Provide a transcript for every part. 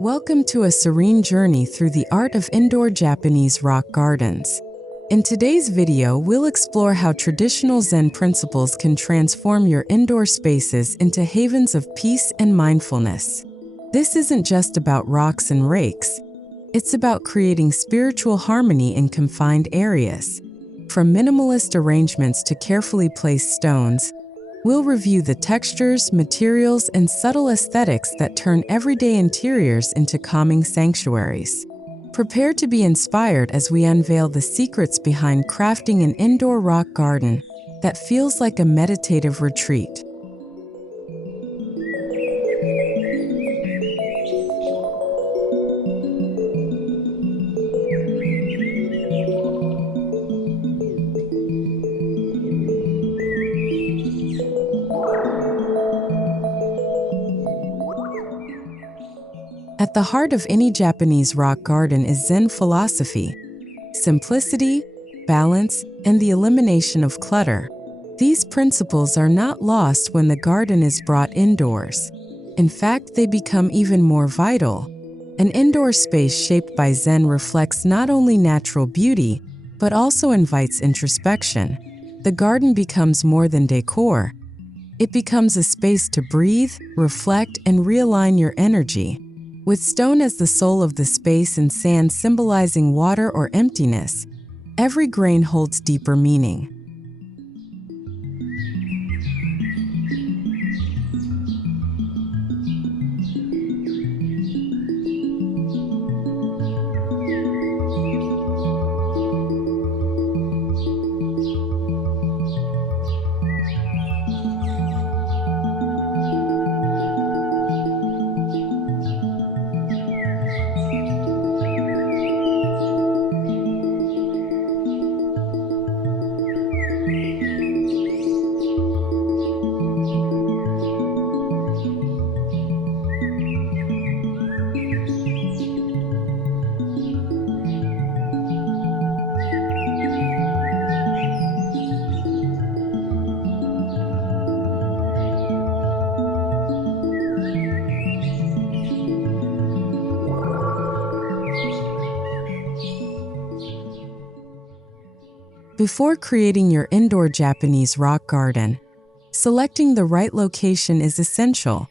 Welcome to a serene journey through the art of indoor Japanese rock gardens. In today's video, we'll explore how traditional Zen principles can transform your indoor spaces into havens of peace and mindfulness. This isn't just about rocks and rakes. It's about creating spiritual harmony in confined areas. From minimalist arrangements to carefully placed stones, we'll review the textures, materials, and subtle aesthetics that turn everyday interiors into calming sanctuaries. Prepare to be inspired as we unveil the secrets behind crafting an indoor rock garden that feels like a meditative retreat. At the heart of any Japanese rock garden is Zen philosophy: simplicity, balance, and the elimination of clutter. These principles are not lost when the garden is brought indoors. In fact, they become even more vital. An indoor space shaped by Zen reflects not only natural beauty, but also invites introspection. The garden becomes more than decor. It becomes a space to breathe, reflect, and realign your energy. With stone as the soul of the space and sand symbolizing water or emptiness, every grain holds deeper meaning. Before creating your indoor Japanese rock garden, selecting the right location is essential.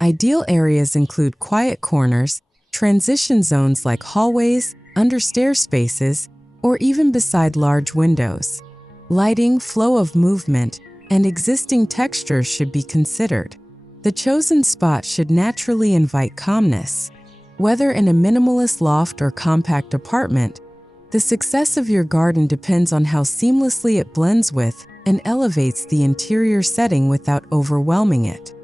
Ideal areas include quiet corners, transition zones like hallways, under stair spaces, or even beside large windows. Lighting, flow of movement, and existing textures should be considered. The chosen spot should naturally invite calmness. Whether in a minimalist loft or compact apartment, the success of your garden depends on how seamlessly it blends with and elevates the interior setting without overwhelming it.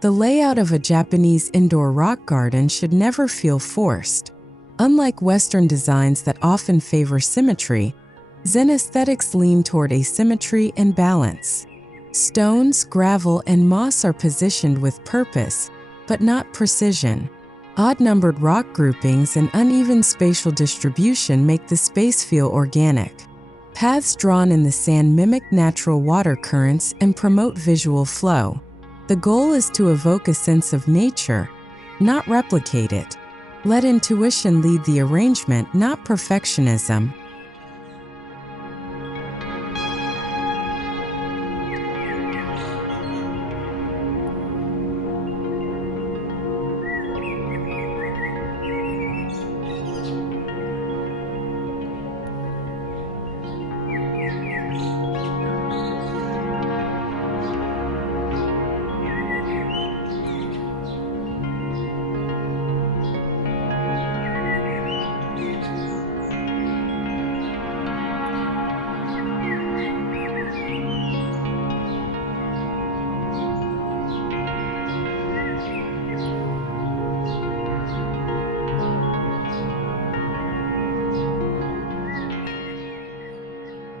The layout of a Japanese indoor rock garden should never feel forced. Unlike Western designs that often favor symmetry, Zen aesthetics lean toward asymmetry and balance. Stones, gravel, and moss are positioned with purpose, but not precision. Odd-numbered rock groupings and uneven spatial distribution make the space feel organic. Paths drawn in the sand mimic natural water currents and promote visual flow. The goal is to evoke a sense of nature, not replicate it. Let intuition lead the arrangement, not perfectionism.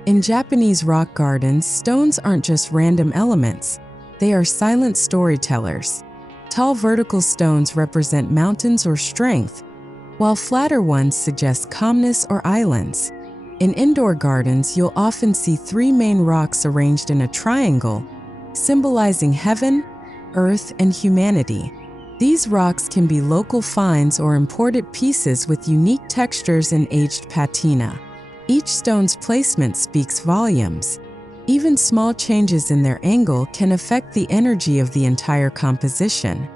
In Japanese rock gardens, stones aren't just random elements. They are silent storytellers. Tall vertical stones represent mountains or strength, while flatter ones suggest calmness or islands. In indoor gardens, you'll often see three main rocks arranged in a triangle, symbolizing heaven, earth, and humanity. These rocks can be local finds or imported pieces with unique textures and aged patina. Each stone's placement speaks volumes. Even small changes in their angle can affect the energy of the entire composition.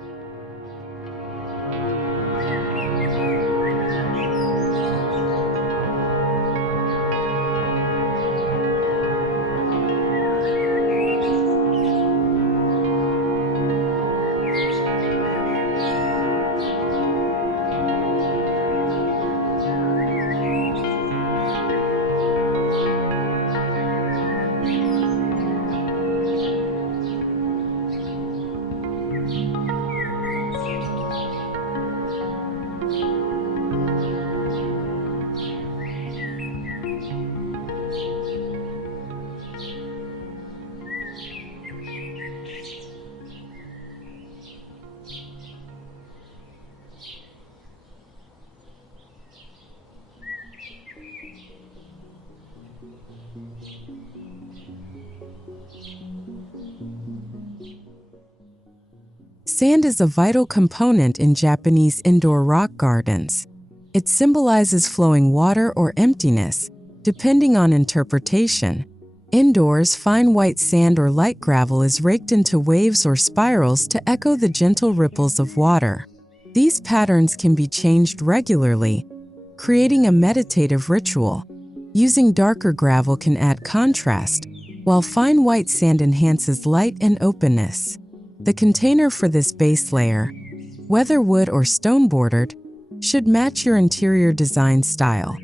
Sand is a vital component in Japanese indoor rock gardens. It symbolizes flowing water or emptiness, depending on interpretation. Indoors, fine white sand or light gravel is raked into waves or spirals to echo the gentle ripples of water. These patterns can be changed regularly, creating a meditative ritual. Using darker gravel can add contrast, while fine white sand enhances light and openness. The container for this base layer, whether wood or stone bordered, should match your interior design style.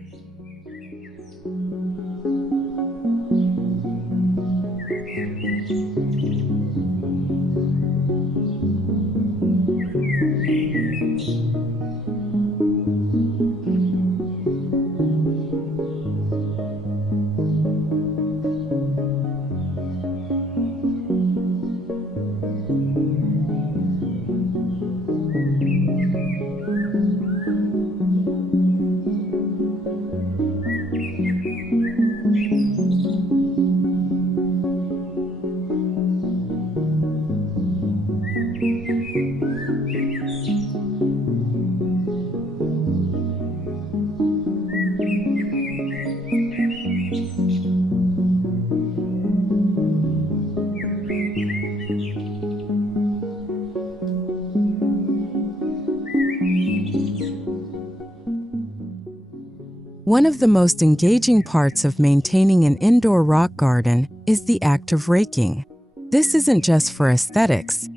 One of the most engaging parts of maintaining an indoor rock garden is the act of raking. This isn't just for aesthetics.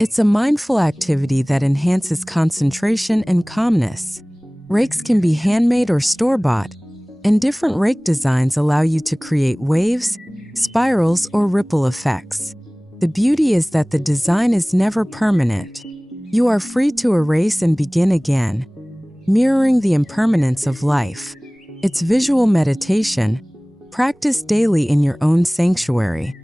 It's a mindful activity that enhances concentration and calmness. Rakes can be handmade or store-bought, and different rake designs allow you to create waves, spirals, or ripple effects. The beauty is that the design is never permanent. You are free to erase and begin again, mirroring the impermanence of life. It's visual meditation, practiced daily in your own sanctuary.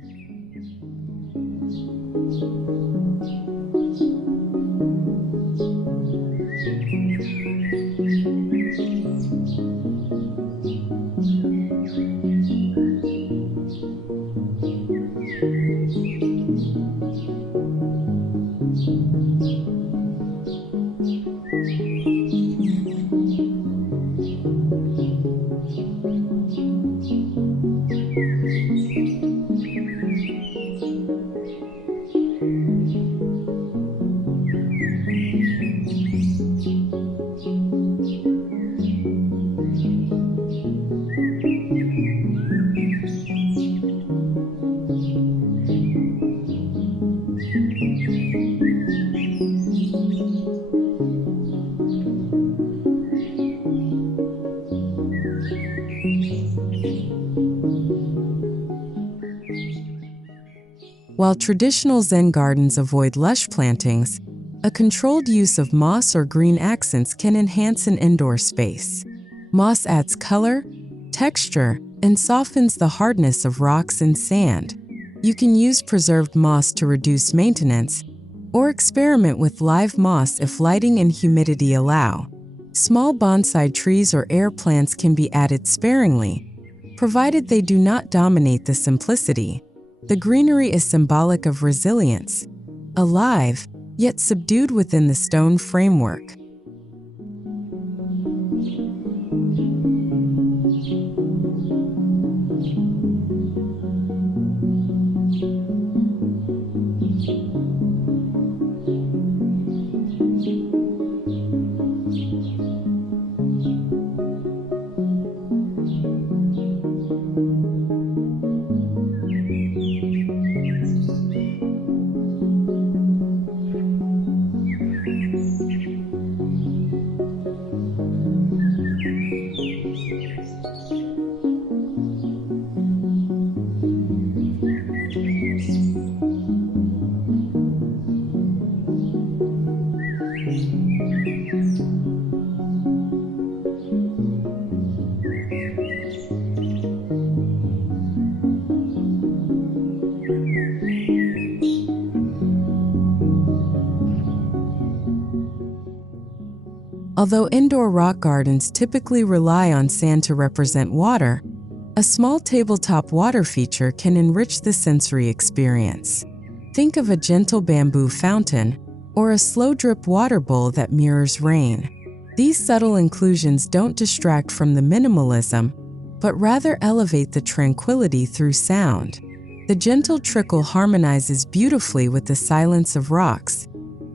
While traditional Zen gardens avoid lush plantings, a controlled use of moss or green accents can enhance an indoor space. Moss adds color, texture, and softens the hardness of rocks and sand. You can use preserved moss to reduce maintenance, or experiment with live moss if lighting and humidity allow. Small bonsai trees or air plants can be added sparingly, provided they do not dominate the simplicity. The greenery is symbolic of resilience, alive, yet subdued within the stone framework. Although indoor rock gardens typically rely on sand to represent water, a small tabletop water feature can enrich the sensory experience. Think of a gentle bamboo fountain or a slow-drip water bowl that mirrors rain. These subtle inclusions don't distract from the minimalism, but rather elevate the tranquility through sound. The gentle trickle harmonizes beautifully with the silence of rocks,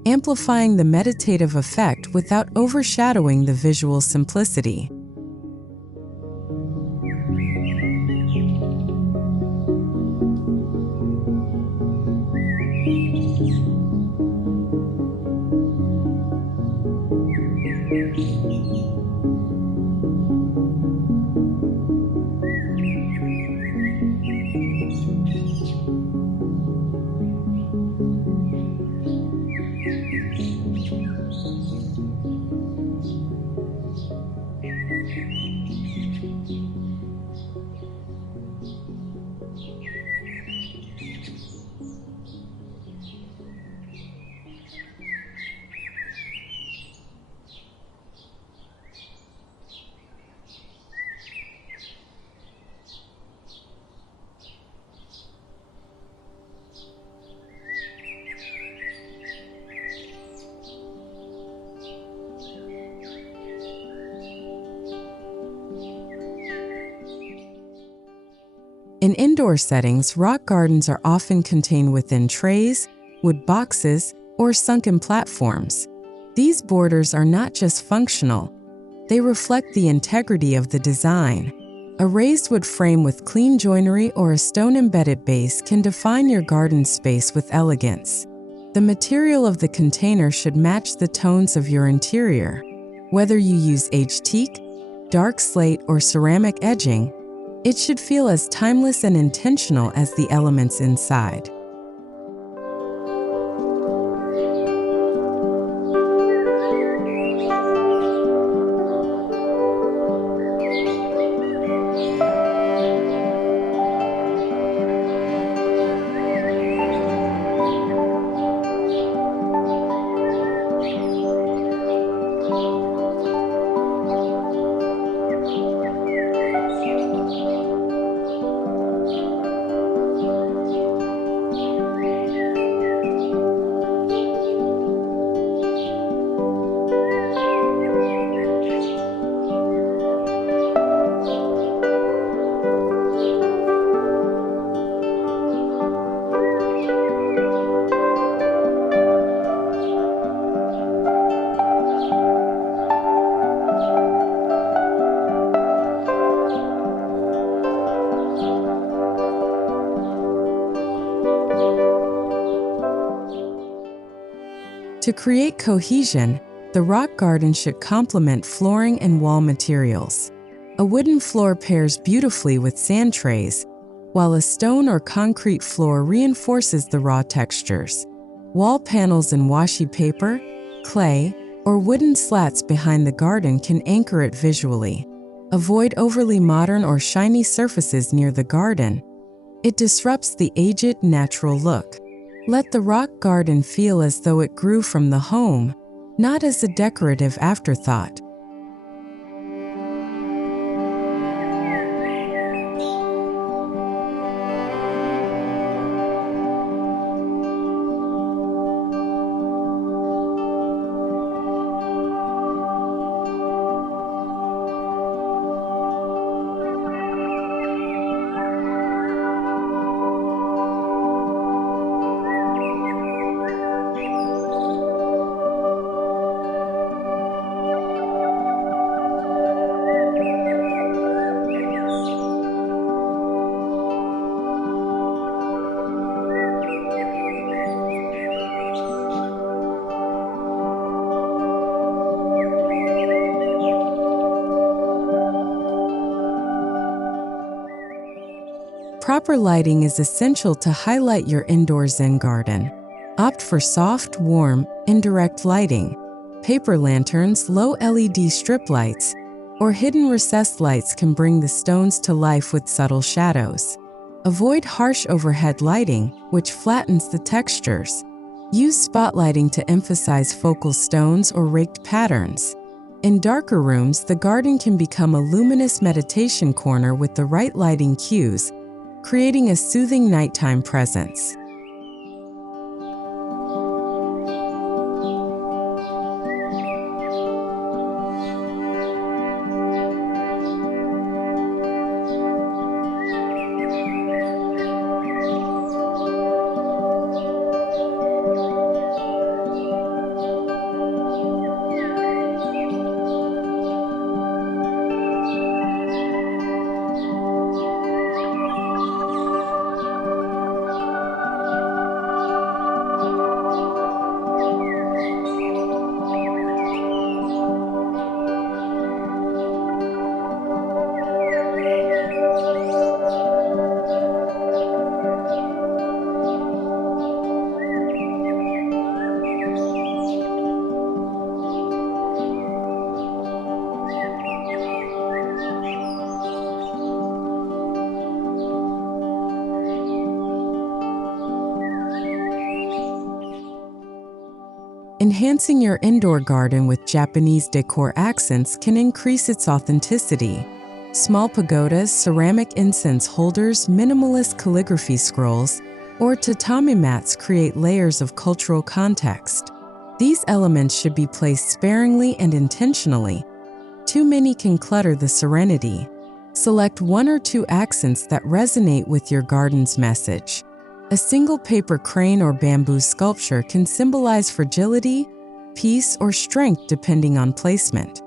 amplifying the meditative effect without overshadowing the visual simplicity. In indoor settings, rock gardens are often contained within trays, wood boxes, or sunken platforms. These borders are not just functional, they reflect the integrity of the design. A raised wood frame with clean joinery or a stone-embedded base can define your garden space with elegance. The material of the container should match the tones of your interior. Whether you use aged teak, dark slate, or ceramic edging, it should feel as timeless and intentional as the elements inside. To create cohesion, the rock garden should complement flooring and wall materials. A wooden floor pairs beautifully with sand trays, while a stone or concrete floor reinforces the raw textures. Wall panels in washi paper, clay, or wooden slats behind the garden can anchor it visually. Avoid overly modern or shiny surfaces near the garden. It disrupts the aged, natural look. Let the rock garden feel as though it grew from the home, not as a decorative afterthought. Proper lighting is essential to highlight your indoor Zen garden. Opt for soft, warm, indirect lighting. Paper lanterns, low LED strip lights, or hidden recessed lights can bring the stones to life with subtle shadows. Avoid harsh overhead lighting, which flattens the textures. Use spotlighting to emphasize focal stones or raked patterns. In darker rooms, the garden can become a luminous meditation corner with the right lighting cues, creating a soothing nighttime presence. Enhancing your indoor garden with Japanese decor accents can increase its authenticity. Small pagodas, ceramic incense holders, minimalist calligraphy scrolls, or tatami mats create layers of cultural context. These elements should be placed sparingly and intentionally. Too many can clutter the serenity. Select one or two accents that resonate with your garden's message. A single paper crane or bamboo sculpture can symbolize fragility, peace, or strength depending on placement.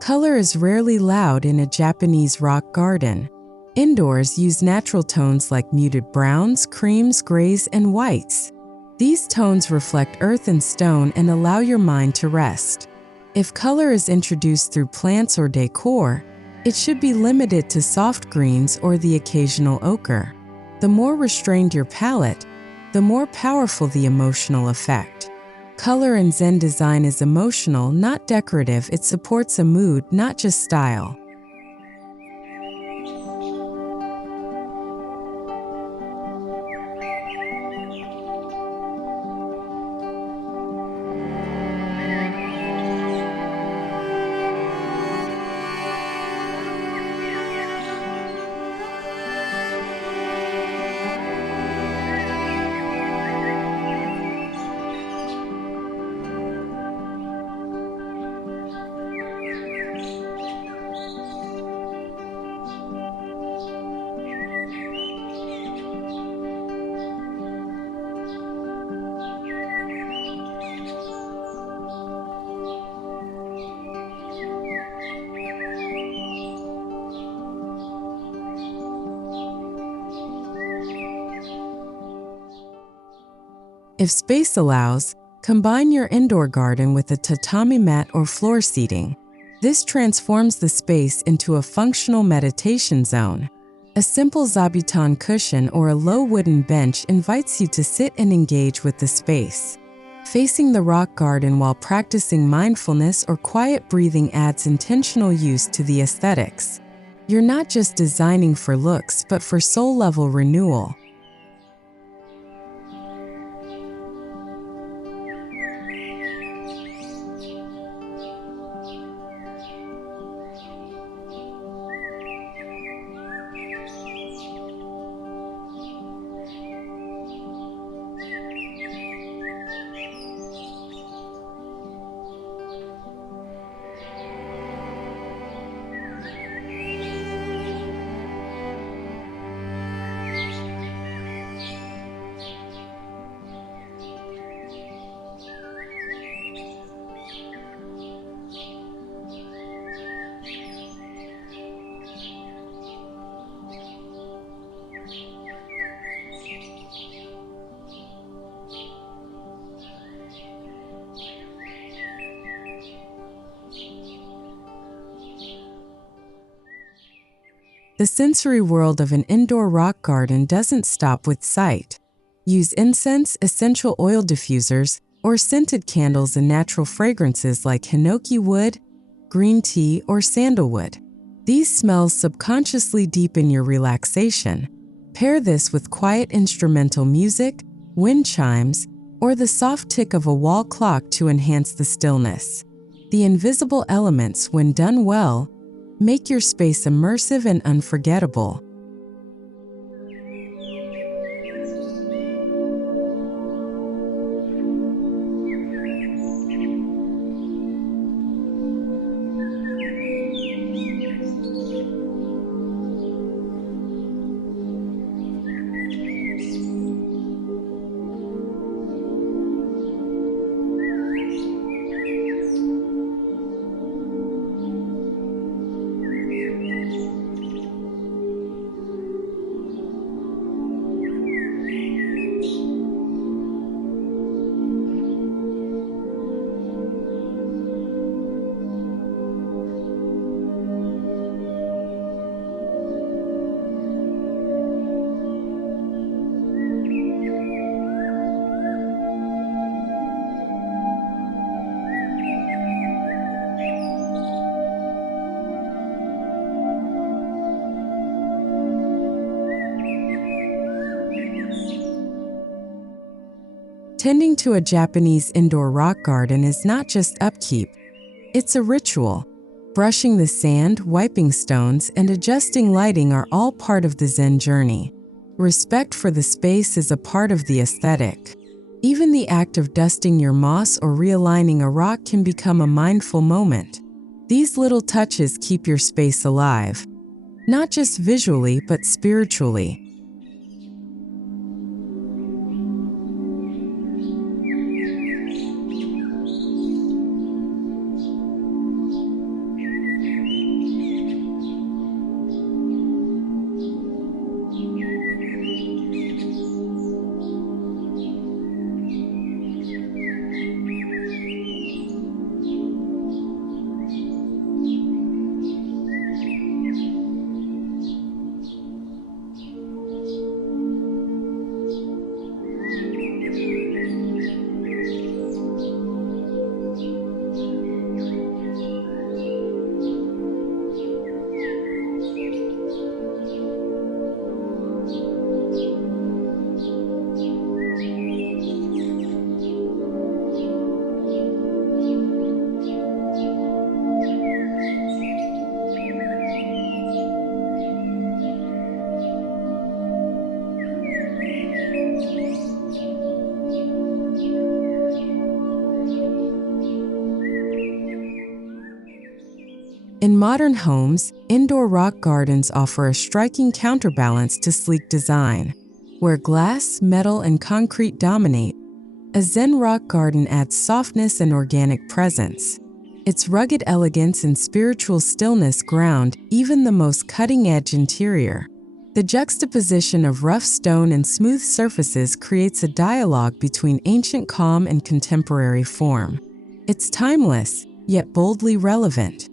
Color is rarely loud in a Japanese rock garden. Indoors, use natural tones like muted browns, creams, grays, and whites. These tones reflect earth and stone and allow your mind to rest. If color is introduced through plants or decor, it should be limited to soft greens or the occasional ochre. The more restrained your palette, the more powerful the emotional effect. Color in Zen design is emotional, not decorative. It supports a mood, not just style. If space allows, combine your indoor garden with a tatami mat or floor seating. This transforms the space into a functional meditation zone. A simple zabuton cushion or a low wooden bench invites you to sit and engage with the space. Facing the rock garden while practicing mindfulness or quiet breathing adds intentional use to the aesthetics. You're not just designing for looks, but for soul-level renewal. The sensory world of an indoor rock garden doesn't stop with sight. Use incense, essential oil diffusers, or scented candles and natural fragrances like hinoki wood, green tea, or sandalwood. These smells subconsciously deepen your relaxation. Pair this with quiet instrumental music, wind chimes, or the soft tick of a wall clock to enhance the stillness. The invisible elements, when done well, make your space immersive and unforgettable. Tending to a Japanese indoor rock garden is not just upkeep, it's a ritual. Brushing the sand, wiping stones, and adjusting lighting are all part of the Zen journey. Respect for the space is a part of the aesthetic. Even the act of dusting your moss or realigning a rock can become a mindful moment. These little touches keep your space alive, not just visually, but spiritually. In modern homes, indoor rock gardens offer a striking counterbalance to sleek design. Where glass, metal, and concrete dominate, a Zen rock garden adds softness and organic presence. Its rugged elegance and spiritual stillness ground even the most cutting-edge interior. The juxtaposition of rough stone and smooth surfaces creates a dialogue between ancient calm and contemporary form. It's timeless, yet boldly relevant.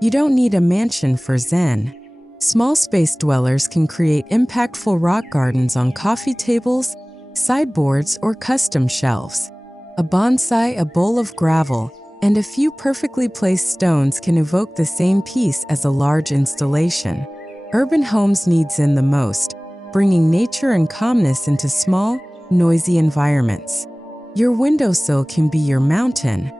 You don't need a mansion for Zen. Small space dwellers can create impactful rock gardens on coffee tables, sideboards, or custom shelves. A bonsai, a bowl of gravel, and a few perfectly placed stones can evoke the same peace as a large installation. Urban homes need Zen the most, bringing nature and calmness into small, noisy environments. Your windowsill can be your mountain.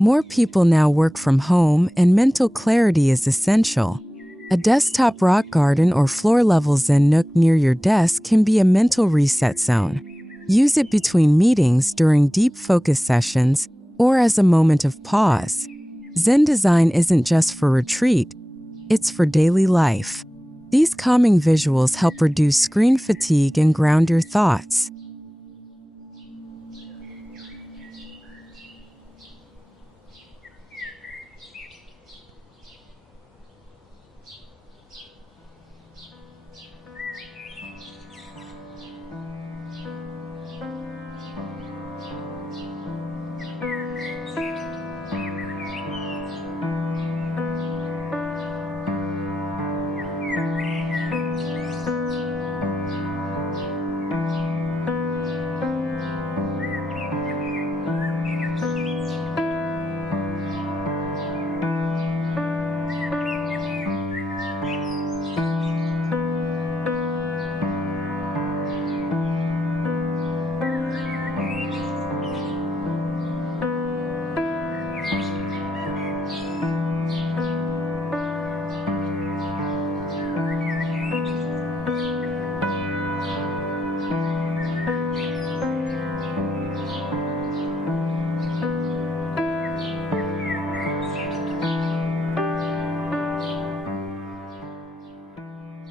More people now work from home, and mental clarity is essential. A desktop rock garden or floor-level Zen nook near your desk can be a mental reset zone. Use it between meetings, during deep focus sessions, or as a moment of pause. Zen design isn't just for retreat, it's for daily life. These calming visuals help reduce screen fatigue and ground your thoughts.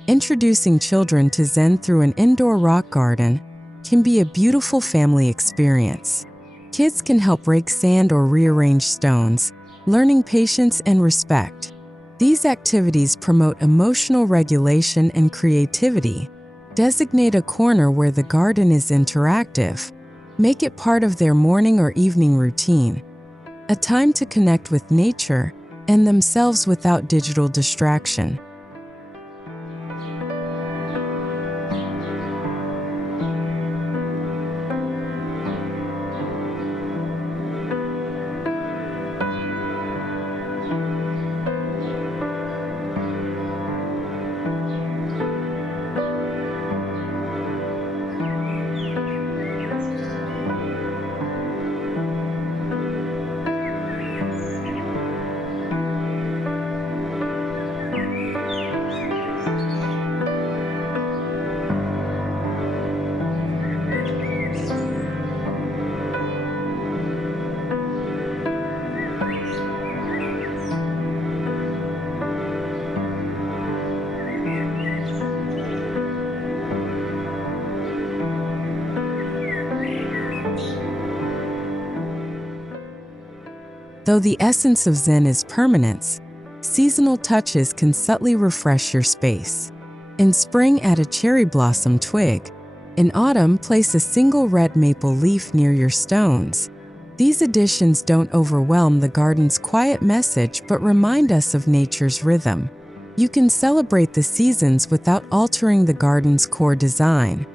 Introducing children to Zen through an indoor rock garden can be a beautiful family experience. Kids can help rake sand or rearrange stones, learning patience and respect. These activities promote emotional regulation and creativity. Designate a corner where the garden is interactive. Make it part of their morning or evening routine, a time to connect with nature and themselves without digital distraction. Though the essence of Zen is permanence, seasonal touches can subtly refresh your space. In spring, add a cherry blossom twig. In autumn, place a single red maple leaf near your stones. These additions don't overwhelm the garden's quiet message but remind us of nature's rhythm. You can celebrate the seasons without altering the garden's core design.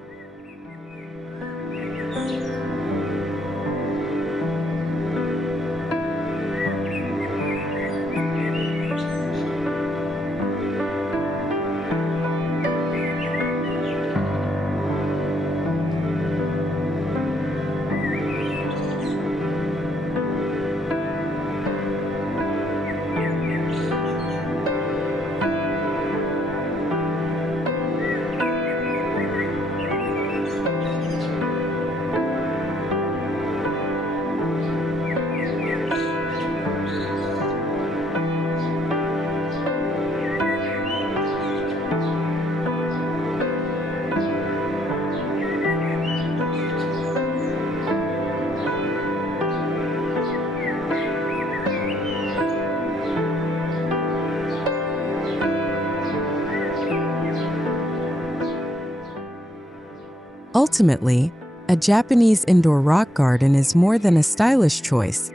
Ultimately, a Japanese indoor rock garden is more than a stylish choice.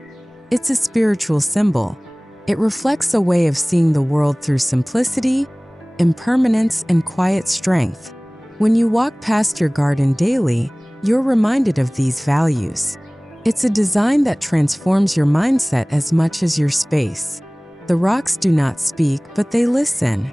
It's a spiritual symbol. It reflects a way of seeing the world through simplicity, impermanence, and quiet strength. When you walk past your garden daily, you're reminded of these values. It's a design that transforms your mindset as much as your space. The rocks do not speak, but they listen.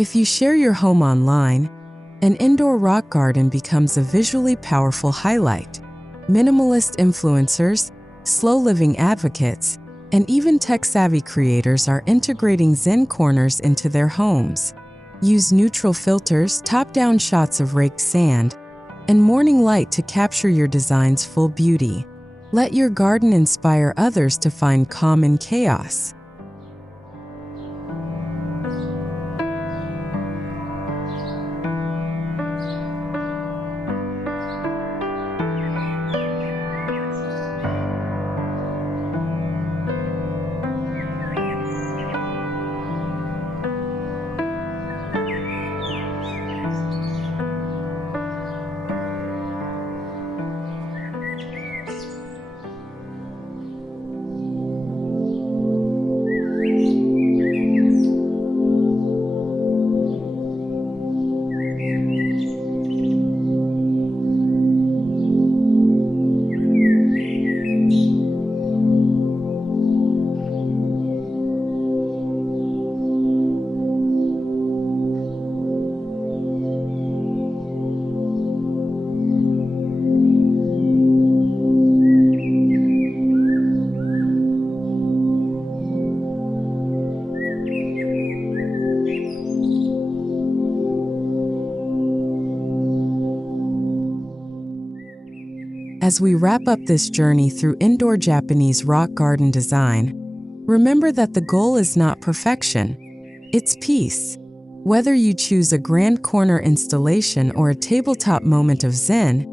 If you share your home online, an indoor rock garden becomes a visually powerful highlight. Minimalist influencers, slow living advocates, and even tech-savvy creators are integrating Zen corners into their homes. Use neutral filters, top-down shots of raked sand, and morning light to capture your design's full beauty. Let your garden inspire others to find calm in chaos. As we wrap up this journey through indoor Japanese rock garden design, remember that the goal is not perfection, it's peace. Whether you choose a grand corner installation or a tabletop moment of zen,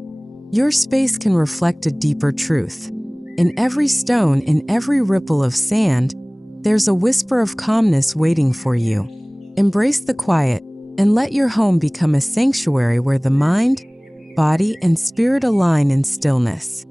your space can reflect a deeper truth. In every stone, in every ripple of sand, there's a whisper of calmness waiting for you. Embrace the quiet and let your home become a sanctuary where the mind, body, and spirit align in stillness.